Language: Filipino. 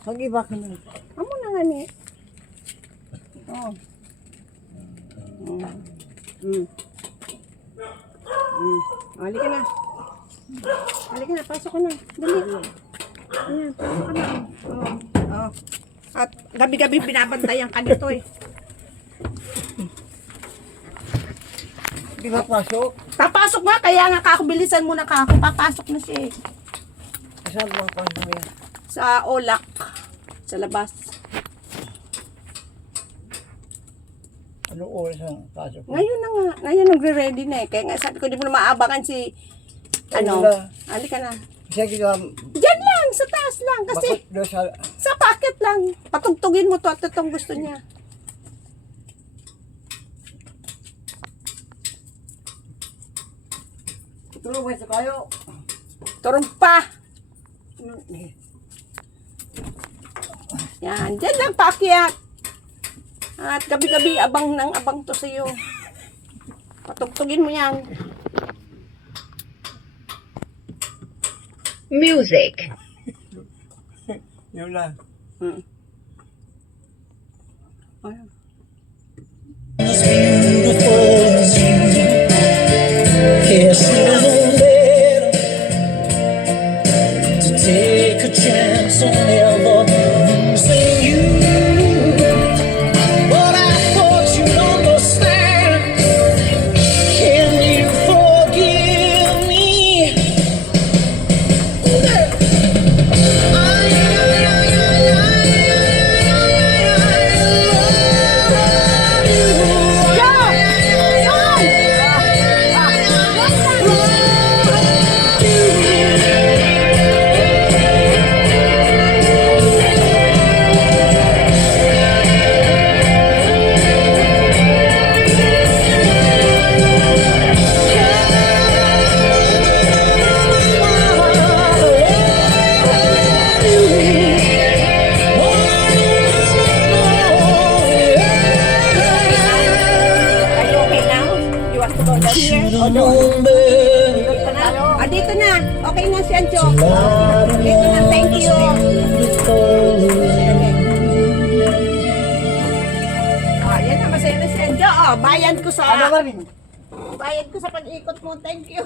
Sige, bakit na? Amo na nga ni. Oh. Halika na. Halika na, pasok ka na. Dali. Ayan, pasok ka na. Oh. At gabi-gabi binabantayan ka nito eh. Di ba pasok? Papasok nga, kaya nga kakubilisan mo na kako. Papasok na siya eh. Saan ba pasok yan? Sa Olak. Sa labas. Ano oras ang pasok? Ngayon na nga. Ngayon nagre-ready na eh. Kaya nga sabi ko, di mo na maabangan si... Ano? Halika na. Sige ka, Diyan lang, sa taas lang. Kasi bakit doon sa... sa packet lang. Patugtugin mo to at itong gusto niya. Tulungan sa kayo. Turumpa. Yan, dyan lang paakyat. At gabi-gabi abang ng abang to sa'yo. Patugtugin mo yan. Music. Yun lang. Ayun. As beautiful as you, yes, no better to take a chance on never losing you. But I thought you'd understand. Can you forgive me? Are you okay now? You want to go down here? O doon? Doon pa na? Ah, dito na. Okay na si Anjo. Dito na, thank you. Ah, yan na, masaya na si Anjo. Oh, bayad ko sa... Ano ba rin? Bayad ko sa pag-ikot mo. Thank you.